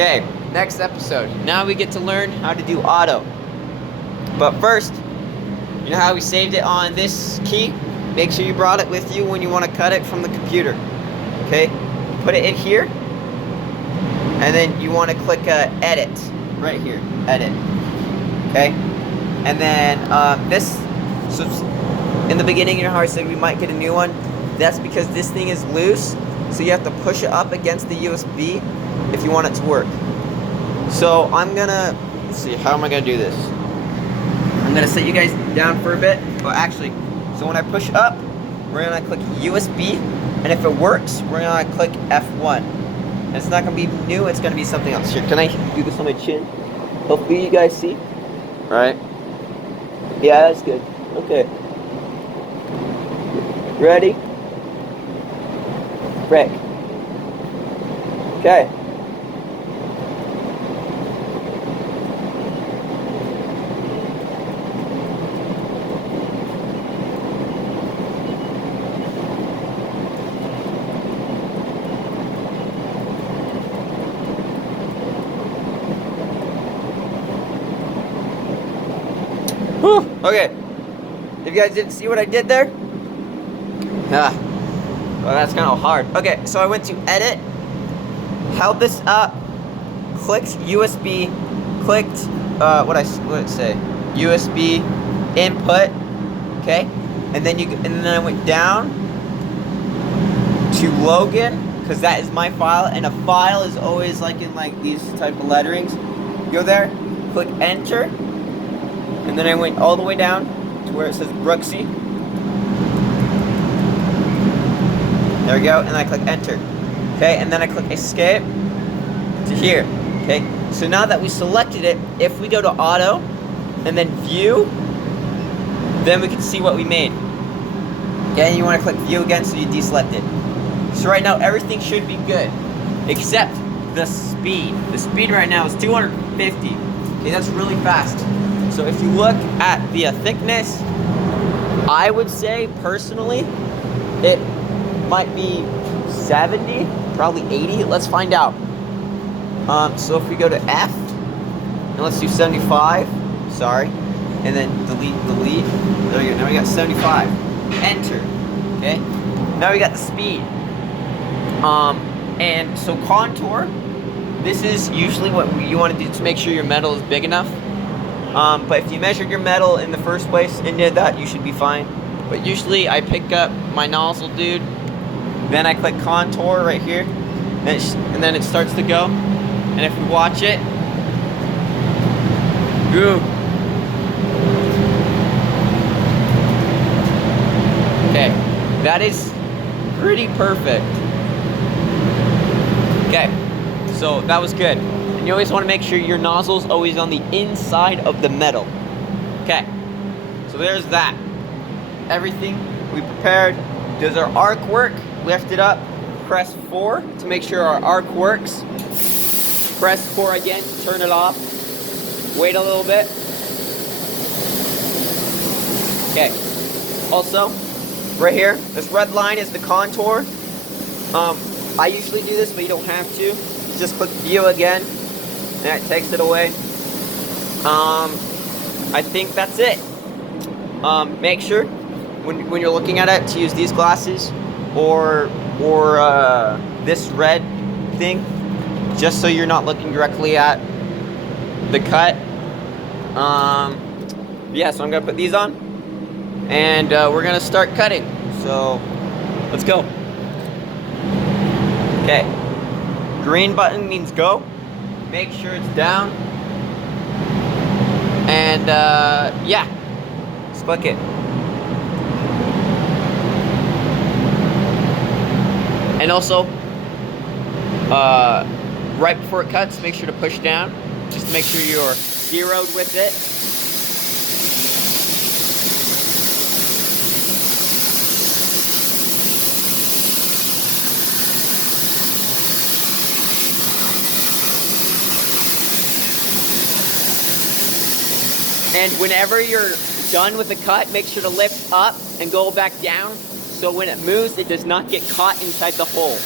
Okay, next episode. Now we get to learn how to do auto. But first, you know how we saved it on this key? Make sure you brought it with you when you want to cut it from the computer. Okay, put it in here, and then you want to click edit right here. Edit. Okay, and then this. So in the beginning, you know how I said we might get a new one? That's because this thing is loose, so you have to push it up against the USB if you want it to work. So I'm gonna, let's see, how am I gonna do this? I'm gonna set you guys down for a bit. Well, actually, so when I push up, we're gonna click USB, and if it works, we're gonna click F1. And it's not gonna be new, it's gonna be something else. Here, can I do this on my chin? Hopefully you guys see. All right. Yeah, that's good. Okay. Ready? Break. Okay. Whew. Okay. If you guys didn't see what I did there, well, that's kind of hard. Okay, so I went to edit, held this up, clicked USB, clicked what did it say? USB input. Okay, and then I went down to Logan, because that is my file, and a file is always like in like these type of letterings. Go there, click enter, and then I went all the way down to where it says Brooksy. There we go, and I click enter. Okay, and then I click escape to here. Okay, so now that we selected it, if we go to auto and then view, then we can see what we made. Okay, and you want to click view again so you deselect it. So right now everything should be good, except the speed. The speed right now is 250. Okay, that's really fast. So if you look at the thickness, I would say personally, it might be 70, probably 80. Let's find out. So if we go to F, and let's do 75, sorry, and then delete. There we go, now we got 75. Enter, okay? Now we got the speed. And so contour, this is usually what you want to do to make sure your metal is big enough. But if you measured your metal in the first place and did that, you should be fine. But usually I pick up my nozzle, dude, then I click contour right here, and then it starts to go. And if we watch it, boom. Okay, that is pretty perfect. Okay, so that was good. And you always want to make sure your nozzle's always on the inside of the metal. Okay, so there's that. Everything we prepared. Does our arc work? Lift it up, press 4 to make sure our arc works. Press 4 again, turn it off. Wait a little bit. Okay. Also, right here, this red line is the contour. I usually do this, but you don't have to. Just click view again, and it takes it away. I think that's it. Make sure when you're looking at it to use these glasses or this red thing, just so you're not looking directly at the cut. Yeah, so I'm gonna put these on, and we're gonna start cutting. So let's go. Okay, green button means go. Make sure it's down, and yeah, just click it. And also, right before it cuts, make sure to push down. Just make sure you're zeroed with it. And whenever you're done with the cut, make sure to lift up and go back down, so when it moves, it does not get caught inside the hole.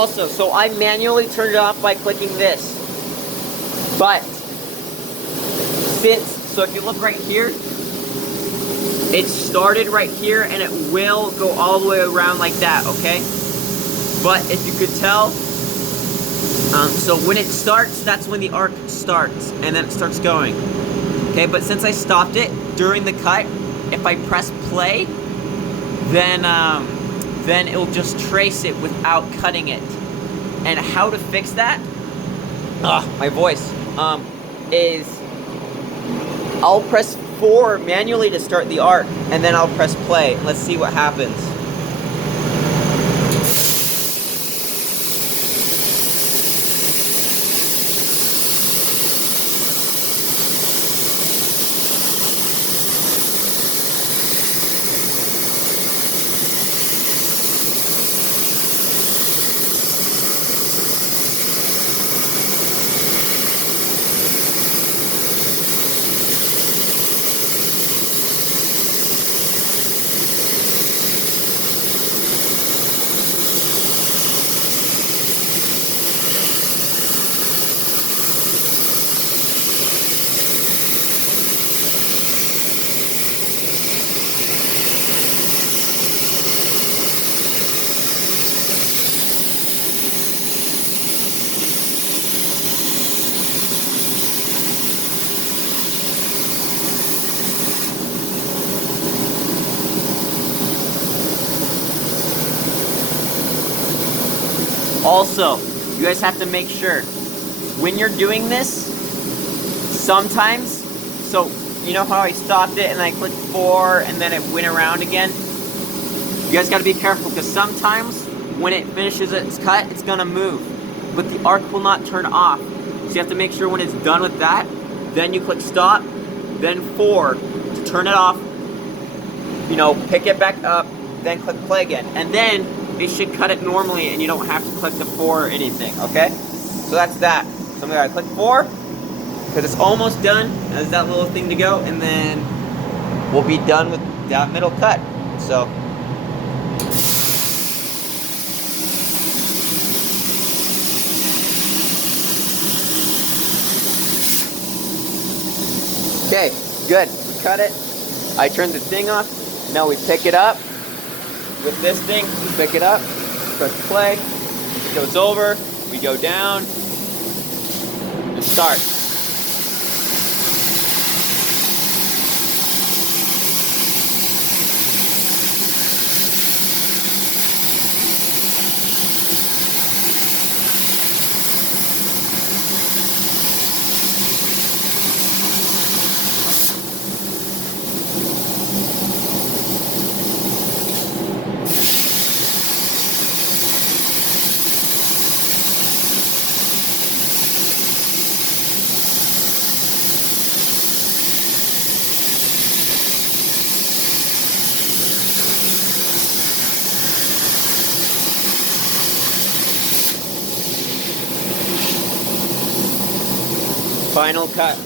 Also, so I manually turned it off by clicking this. But so if you look right here, it started right here and it will go all the way around like that, okay? But if you could tell, so when it starts, that's when the arc starts, and then it starts going. Okay, but since I stopped it during the cut, if I press play, then it'll just trace it without cutting it. And how to fix that? My voice. Is I'll press 4 manually to start the arc, and then I'll press play. Let's see what happens. Also, you guys have to make sure when you're doing this, sometimes, so you know how I stopped it and I clicked 4 and then it went around again? You guys gotta be careful, because sometimes when it finishes its cut, it's gonna move, but the arc will not turn off. So you have to make sure when it's done with that, then you click stop, then 4 to turn it off, you know, pick it back up, then click play again. And then it should cut it normally and you don't have to click the 4 or anything, okay? So that's that. So I'm gonna click 4, because it's almost done. There's that little thing to go, and then we'll be done with that middle cut. So. Okay, good. We cut it. I turned the thing off. Now we pick it up. With this thing, we pick it up, press play, it goes over, we go down, and start. Final cut.